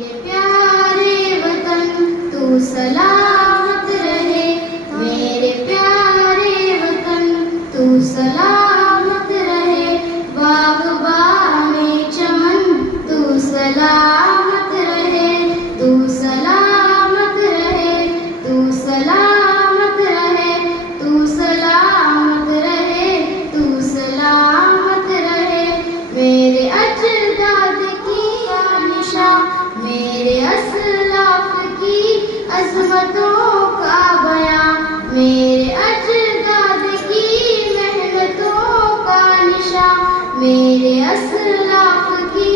میرے پیارے وطن تو سلامت رہے، میرے پیارے وطن تو سلامت رہے، باغبان چمن تو سلامت رہے، تو سلامت رہے، تو سلامت رہے، تو سلامت رہے، تو سلامت رہے، میرے اجداد کی نشان، میرے اسلاف کی عظمتوں کا بیان، میرے اجداد کی محنتوں کا نشان، میرے اسلاف کی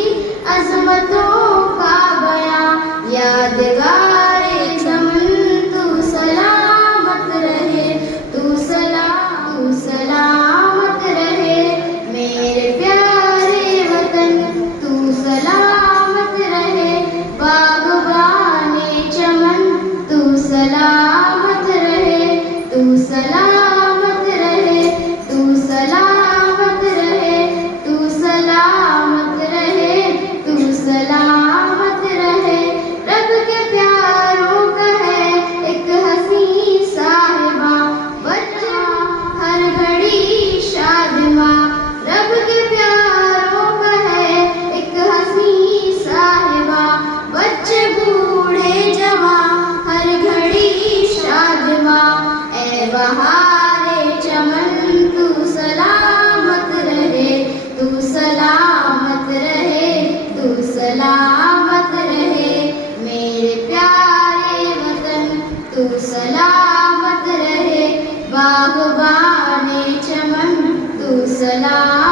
عظمتوں کا بیان، یادگار چمن تو سلامت رہے، تو سلامت رہے، میرے پیارے وطن تو سلامت رہے، باغبان چمن تو سلامت رہے، تو سلامت رہے، تو سلامت رہے، تو سلامت رہے، تو سلامت رہے، رب کے پیاروں کا ہے ایک حسین صاحبہ، بچہ ہر گھڑی شادماں، رب کے پیاروں کا ہے ایک حسین صاحبہ، بچے بوڑھے جوان ہر گھڑی شادماں، اے بہارے چمن تو سلامت رہے، تو سلامت رہے، تو سلامت رہے، میرے پیارے وطن تو سلامت رہے، باغبان چمن تو سلامت